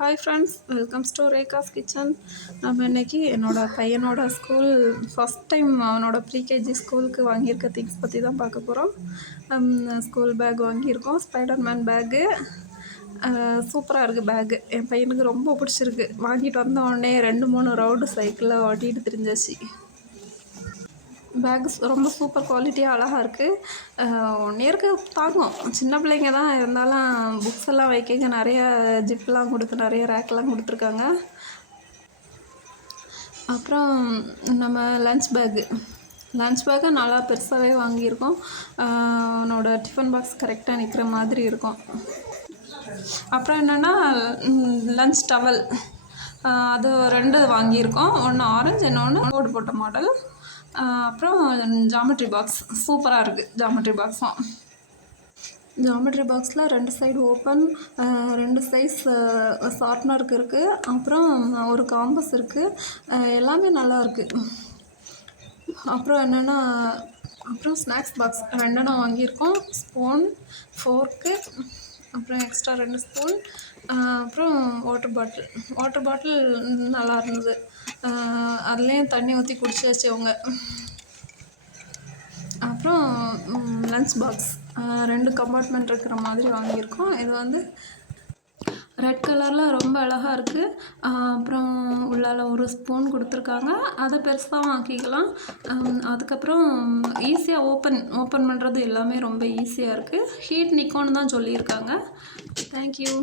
Hi friends, welcomes to Rekha's kitchen. நம்ம இன்றைக்கி பையனோட ஸ்கூல் ஃபஸ்ட் டைம் அவனோட ப்ரீகேஜி ஸ்கூலுக்கு வாங்கியிருக்க திங்ஸ் பற்றி தான் பார்க்க போகிறோம். ஸ்கூல் பேக் வாங்கியிருக்கோம், ஸ்பைடர்மேன் பேக்கு. சூப்பராக இருக்குது பேக்கு. என் பையனுக்கு ரொம்ப பிடிச்சிருக்கு. வாங்கிட்டு வந்த உடனே 2-3 ரவுண்டு சைக்கிளில் ஓட்டிகிட்டு திரிஞ்சாச்சு. பேக் ரொம்ப சூப்பர் குவாலிட்டியாக அழகாக இருக்குது. 1 இயருக்கு தாங்கும். சின்ன பிள்ளைங்க தான் இருந்தாலும் புக்ஸ் எல்லாம் வைக்க நிறைய ஜிப்லாம் கொடுத்து நிறைய ரேக்கெலாம் கொடுத்துருக்காங்க. அப்புறம் நம்ம லன்ச் பேக்கு நல்லா பெருசாகவே வாங்கியிருக்கோம். அவனோட டிஃபன் பாக்ஸ் கரெக்டாக நிற்கிற மாதிரி இருக்கும். அப்புறம் என்னென்னா லன்ச் டவல், அது 2 வாங்கியிருக்கோம். ஒன்று ஆரஞ்சு, இன்னொன்று கோடு போட்ட மாடல். அப்புறம் ஜாமெட்ரி பாக்ஸ் சூப்பராக இருக்குது. ஜாமெட்ரி பாக்ஸில் 2 சைடு ஓப்பன், 2 சைஸ் ஷார்ப்னருக்கு இருக்குது. அப்புறம் ஒரு காம்பஸ் இருக்குது. எல்லாமே நல்லாயிருக்கு. அப்புறம் என்னென்னா ஸ்நாக்ஸ் பாக்ஸ் 2 வாங்கியிருக்கோம். ஸ்பூன், ஃபோர்க்கு, அப்புறம் எக்ஸ்ட்ரா 2 ஸ்பூன். அப்புறம் வாட்டர் பாட்டில் நல்லா இருந்தது. அதுலேயும் தண்ணி ஊற்றி குடிச்சாச்சு அவங்க. அப்புறம் லன்ச் பாக்ஸ் 2 கம்பார்ட்மெண்ட் இருக்கிற மாதிரி வாங்கியிருக்கோம். இது ரெட் கலரில் ரொம்ப அழகாக இருக்குது. அப்புறம் உள்ளால ஒரு ஸ்பூன் கொடுத்துருக்காங்க. அதை பெருசாக ஆக்கிக்கலாம். அதுக்கப்புறம் ஈஸியாக ஓப்பன் பண்ணுறது எல்லாமே ரொம்ப ஈஸியாக இருக்குது. ஹீட் நிற்கும்னு தான் சொல்லியிருக்காங்க. தேங்க்யூ.